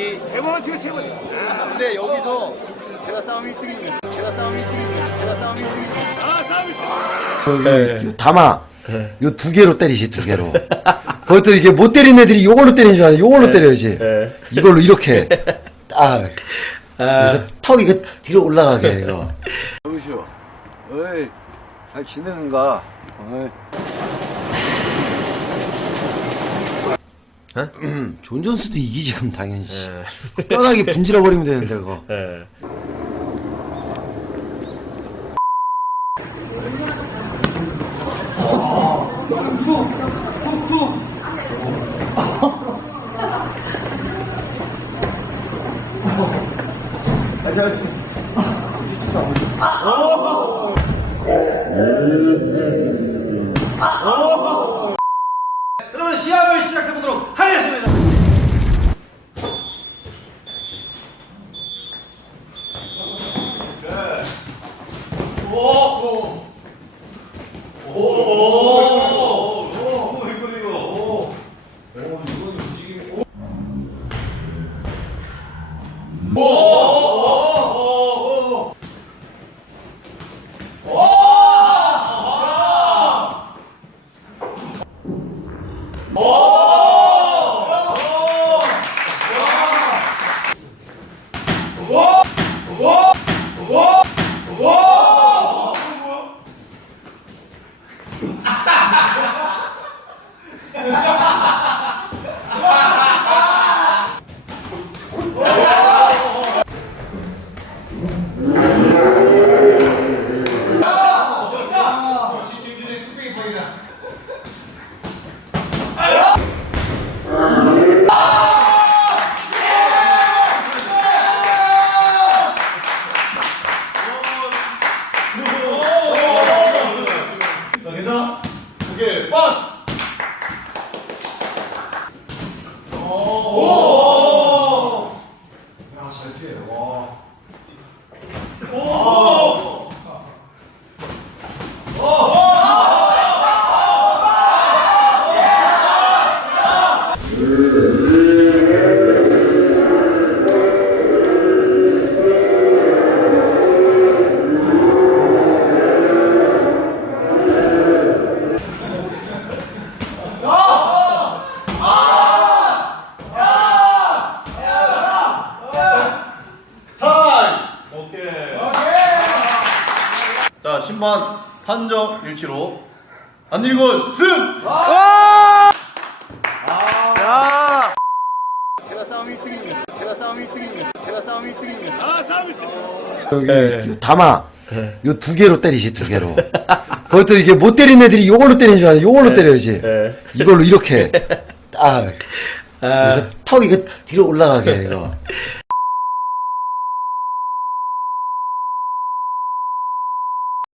이 대범한 팀의 최고지. 근데 여기서 제가 싸움 1등입니다. 제가 싸움 1등입니다. 제가 싸움 1등입니다. 아, 싸움이. 요 담아. 요 두 개로 때리시, 두 개로. 그것도 이게 못 때리는 애들이 요걸로 때리는 줄 아네. 요걸로 때려야지. 이걸로 이렇게. 딱. 그래서 턱이 그 뒤로 올라가게, 이거. 여보시오. 어이, 잘 지내는가? 어이. 존 존스도 이기지, 그럼 당연히. 씨. 뼈다귀 분질러 버리면 되는데, 그거. 그러면 시합을 시작해 보도록 하겠습니다. 야! 야! 역시 오. 오. 자 심판 판정 일치로 안일군 승! 제가 싸움 1등입니다. 제가 싸움 1등입니다. 제가 싸움 1등입니다. 아, 싸움이. 여기 요 담아. 요두 개로 때리시, 두 개로. 그것도 이게 못 때리는 애들이 요걸로 때리는 줄 아네. 요걸로 때려야지. 이걸로 이렇게. 딱. 그래서 턱이 그 뒤로 올라가게, 이거.